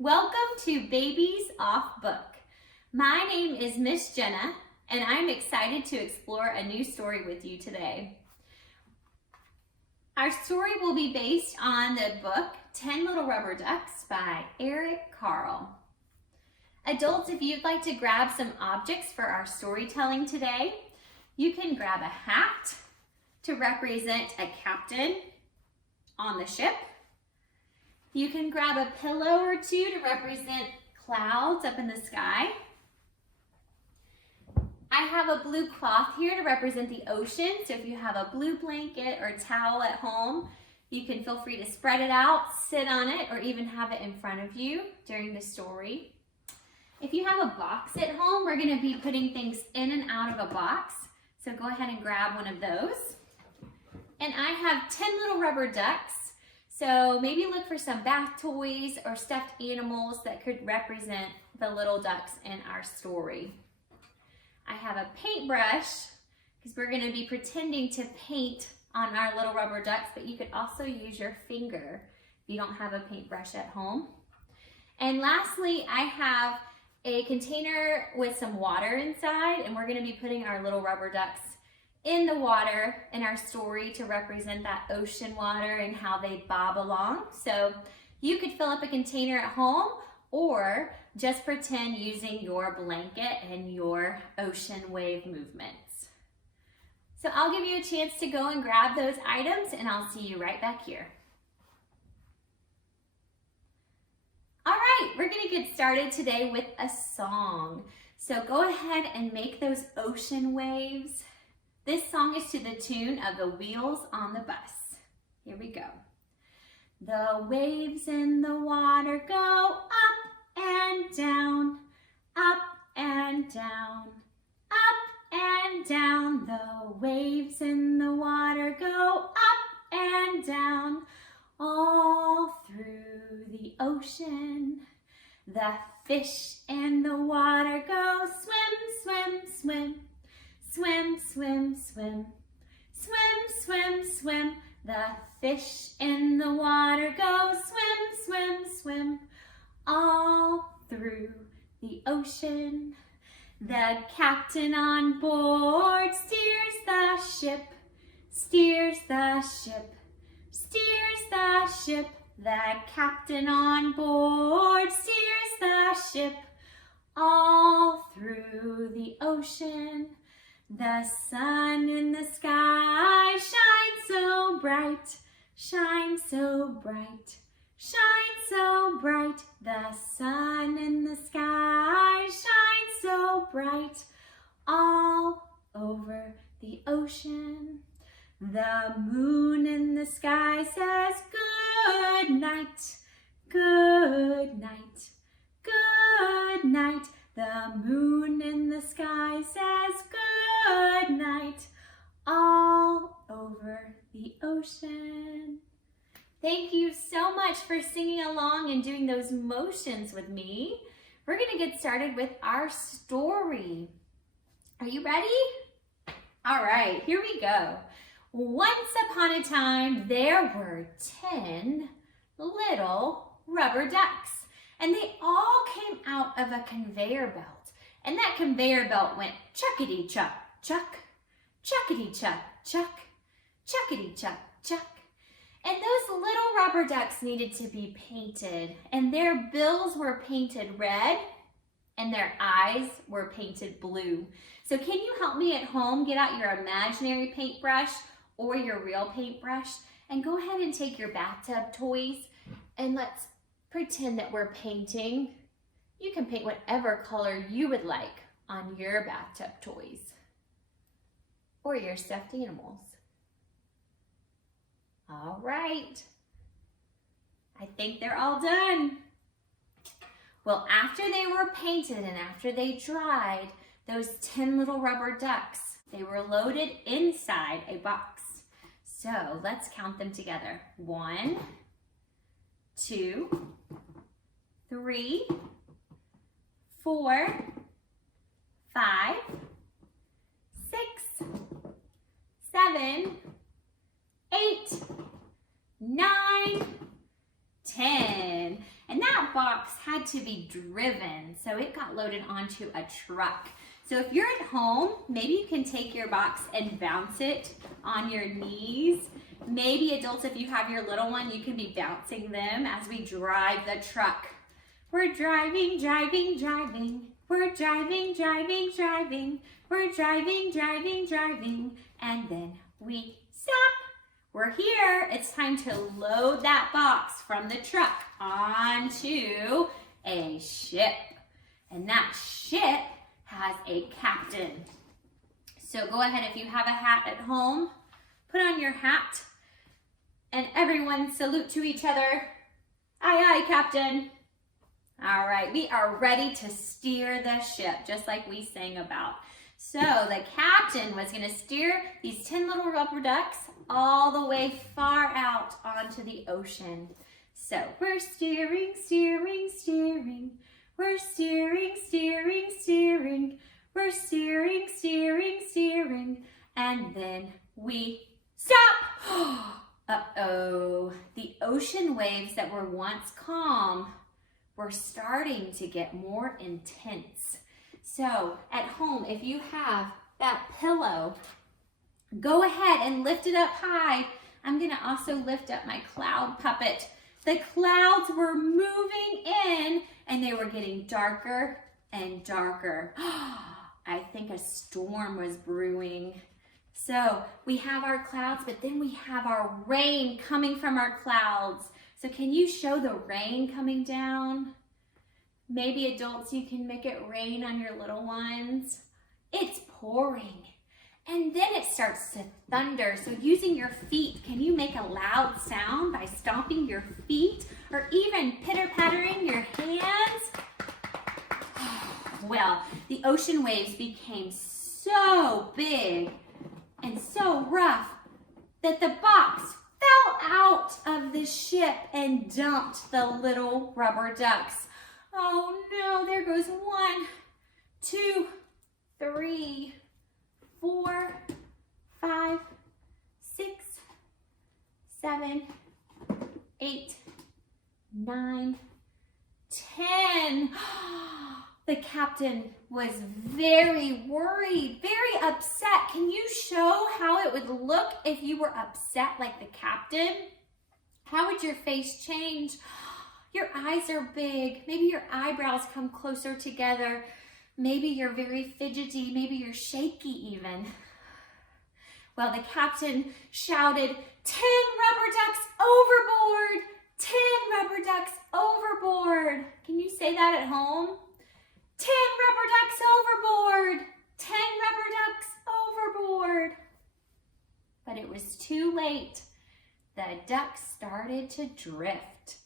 Welcome to Babies Off Book. My name is Miss Jenna, and I'm excited to explore a new story with you today. Our story will be based on the book 10 Little Rubber Ducks by Eric Carle. Adults, if you'd like to grab some objects for our storytelling today, you can grab a hat to represent a captain on the ship. You can grab a pillow or two to represent clouds up in the sky. I have a blue cloth here to represent the ocean, so if you have a blue blanket or towel at home, you can feel free to spread it out, sit on it, or even have it in front of you during the story. If you have a box at home, we're going to be putting things in and out of a box, so go ahead and grab one of those. And I have 10 little rubber ducks. So maybe look for some bath toys or stuffed animals that could represent the little ducks in our story. I have a paintbrush because we're going to be pretending to paint on our little rubber ducks, but you could also use your finger if you don't have a paintbrush at home. And lastly, I have a container with some water inside, and we're going to be putting our little rubber ducks in the water in our story to represent that ocean water and how they bob along. So you could fill up a container at home or just pretend using your blanket and your ocean wave movements. So I'll give you a chance to go and grab those items, and I'll see you right back here. All right, we're gonna get started today with a song. So go ahead and make those ocean waves. This song is to the tune of the wheels on the bus. Here we go. The waves in the water go up and down, up and down, up and down. The waves in the water go up and down, all through the ocean. The fish in the water go swim, swim, swim. Swim, swim, swim, swim, swim, swim. The fish in the water go swim, swim, swim, all through the ocean. The captain on board steers the ship, steers the ship, steers the ship. The captain on board steers the ship, all through the ocean. The sun in the sky shines so bright, shines so bright, shines so bright. The sun in the sky shines so bright, all over the ocean. The moon in the sky says good night, good night, good night. The moon in the sky says good night, all over the ocean. Thank you so much for singing along and doing those motions with me. We're going to get started with our story. Are you ready? All right, here we go. Once upon a time, there were 10 little rubber ducks. And they all came out of a conveyor belt. And that conveyor belt went chuckity-chuck, chuck, chuckity-chuck, chuck, chuckity-chuck, chuck. And those little rubber ducks needed to be painted. And their bills were painted red, and their eyes were painted blue. So can you help me at home get out your imaginary paintbrush or your real paintbrush? And go ahead and take your bathtub toys, and let's pretend that we're painting. You can paint whatever color you would like on your bathtub toys or your stuffed animals. All right, I think they're all done. Well, after they were painted and after they dried, those 10 little rubber ducks, they were loaded inside a box. So let's count them together. 1, 2, 3, 4, 5, 6, 7, 8, 9, 10. And that box had to be driven, so it got loaded onto a truck. So if you're at home, maybe you can take your box and bounce it on your knees. Maybe adults, if you have your little one, you can be bouncing them as we drive the truck. We're driving, driving, driving. We're driving, driving, driving. We're driving, driving, driving. And then we stop. We're here. It's time to load that box from the truck onto a ship. And that ship has a captain. So go ahead, if you have a hat at home, put on your hat and everyone salute to each other. Aye, aye, Captain. All right, we are ready to steer the ship, just like we sang about. So the captain was gonna steer these 10 little rubber ducks all the way far out onto the ocean. So we're steering, steering, steering. We're steering, steering, steering. We're steering, steering, steering. And then we stop. Uh-oh, the ocean waves that were once calm were starting to get more intense. So at home, if you have that pillow, go ahead and lift it up high. I'm gonna also lift up my cloud puppet. The clouds were moving in and they were getting darker and darker. I think a storm was brewing. So we have our clouds, but then we have our rain coming from our clouds. So can you show the rain coming down? Maybe adults, you can make it rain on your little ones. It's pouring. And then it starts to thunder. So using your feet, can you make a loud sound by stomping your feet or even pitter-pattering your hands? Well, the ocean waves became so big and so rough that the box fell out of the ship and dumped the little rubber ducks. Oh no, there goes 1, 2, 3, 4, 5, 6, 7, 8, 9, 10. The captain was very worried, very upset. Can you show how it would look if you were upset like the captain? How would your face change? Your eyes are big. Maybe your eyebrows come closer together. Maybe you're very fidgety. Maybe you're shaky even. Well, the captain shouted, 10 rubber ducks overboard! 10 rubber ducks overboard! Can you say that at home? 10 rubber ducks overboard! 10 rubber ducks overboard! But it was too late. The ducks started to drift.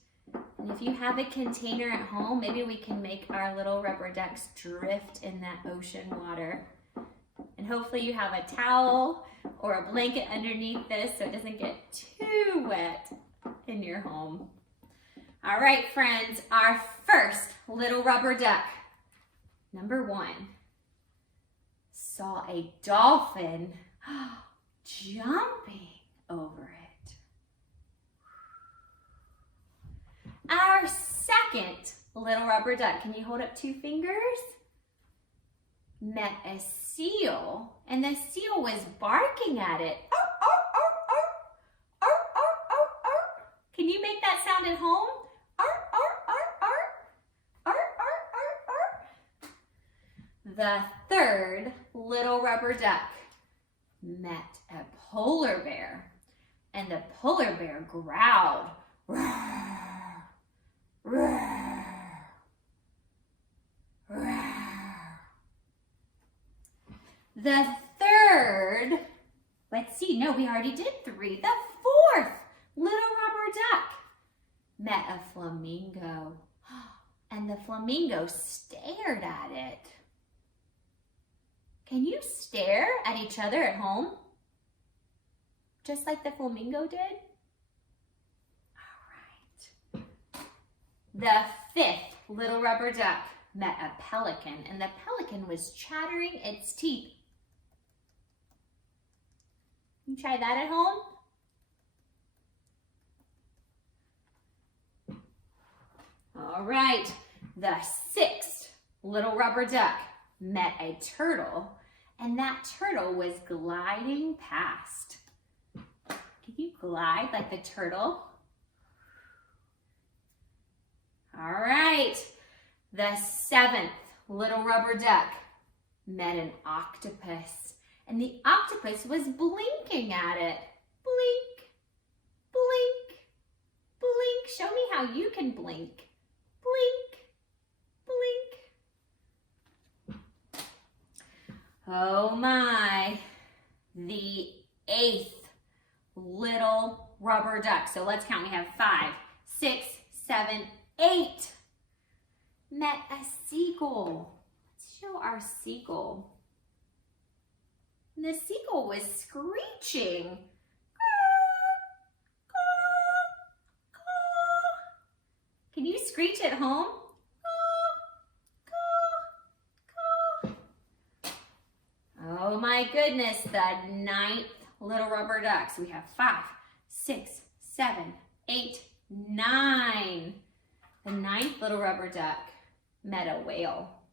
And if you have a container at home, maybe we can make our little rubber ducks drift in that ocean water. And hopefully you have a towel or a blanket underneath this so it doesn't get too wet in your home. All right, friends, our first little rubber duck, number 1, saw a dolphin jumping over it. Our second little rubber duck, can you hold up 2 fingers? Met a seal, and the seal was barking at it. Arr, arr, arr, arr. Arr, arr, arr, arr. Can you make that sound at home? Arr, arr, arr, arr. Arr, arr, arr, arr. The third little rubber duck met a polar bear, and the polar bear growled. Roar, roar, roar. The third, let's see, no, we already did 3. The fourth little rubber duck met a flamingo, and the flamingo stared at it. Can you stare at each other at home? Just like the flamingo did? All right. The fifth little rubber duck met a pelican, and the pelican was chattering its teeth. You try that at home? All right, the 6th little rubber duck met a turtle, and that turtle was gliding past. Can you glide like the turtle? All right, the 7th little rubber duck met an octopus, and the octopus was blinking at it. Blink, blink, blink. Show me how you can blink. Blink, blink. Oh my, the 8th little rubber duck. So let's count. We have 5, 6, 7, 8. Met a seagull. Let's show our seagull. And the seagull was screeching. Can you screech at home? Oh my goodness, the 9th little rubber duck. So we have 5, 6, 7, 8, 9. The 9th little rubber duck met a whale.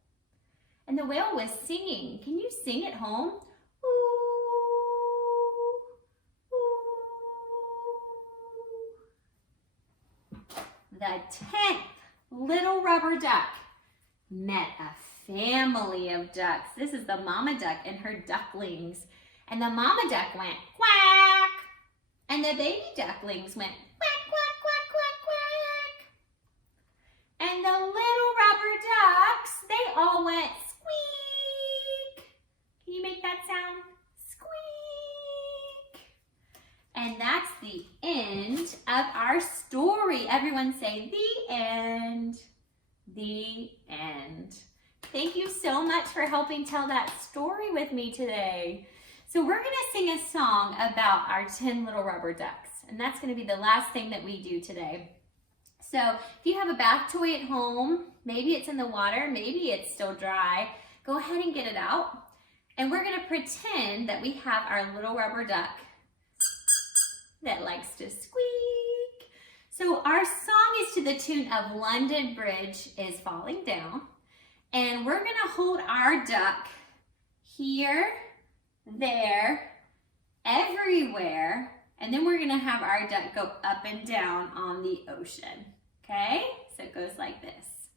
And the whale was singing. Can you sing at home? The 10th little rubber duck met a family of ducks. This is the mama duck and her ducklings. And the mama duck went quack. And the baby ducklings went quack, quack, quack, quack, quack. And the little rubber ducks, they all went squeak. Can you make that sound? Squeak. And that's the end of our story. Everyone say the end. The end. Thank you so much for helping tell that story with me today. So we're going to sing a song about our 10 little rubber ducks. And that's going to be the last thing that we do today. So if you have a bath toy at home, maybe it's in the water, maybe it's still dry, go ahead and get it out. And we're going to pretend that we have our little rubber duck that likes to squeak. So our song is to the tune of London Bridge is Falling Down. And we're going to hold our duck here, there, everywhere. And then we're going to have our duck go up and down on the ocean. Okay? So it goes like this.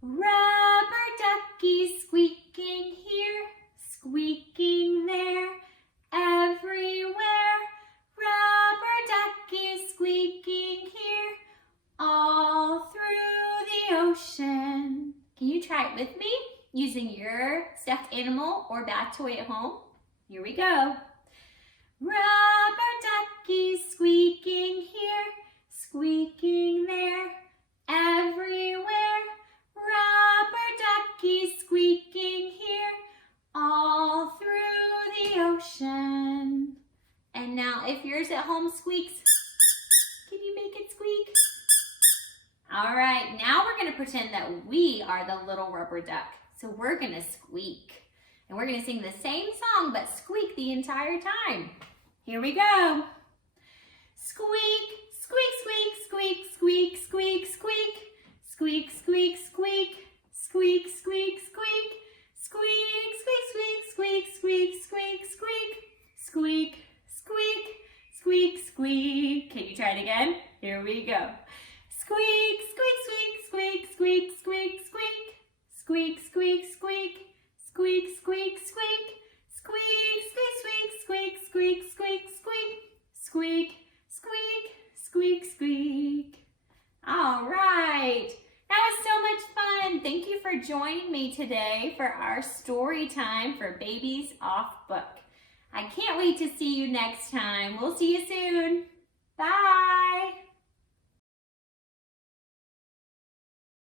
Rubber ducky squeaking here, squeaking there, everywhere. Rubber ducky squeaking here, all through the ocean. Can you try it with me using your stuffed animal or bath toy at home? Here we go. Rubber ducky squeaking here, squeaking there, everywhere. Rubber ducky squeaking here, all through the ocean. And now if yours at home squeaks, can you make it squeak? All right, now we're gonna pretend that we are the little rubber duck. So we're gonna squeak. And we're gonna sing the same song, but squeak the entire time. Here we go. Squeak, squeak, squeak, squeak, squeak, squeak, squeak. Squeak, squeak, squeak, squeak, squeak, squeak. Squeak, squeak, squeak, squeak, squeak, squeak, squeak. Squeak, squeak, squeak, squeak. Can you try it again? Here we go. Squeak, squeak, squeak, squeak, squeak, squeak. Squeak, squeak, squeak. Squeak, squeak, squeak. Squeak, squeak, squeak, squeak, squeak, squeak. Squeak, squeak, squeak, squeak. All right. That was so much fun. Thank you for joining me today for our story time for Babies Off Book. I can't wait to see you next time. We'll see you soon. Bye.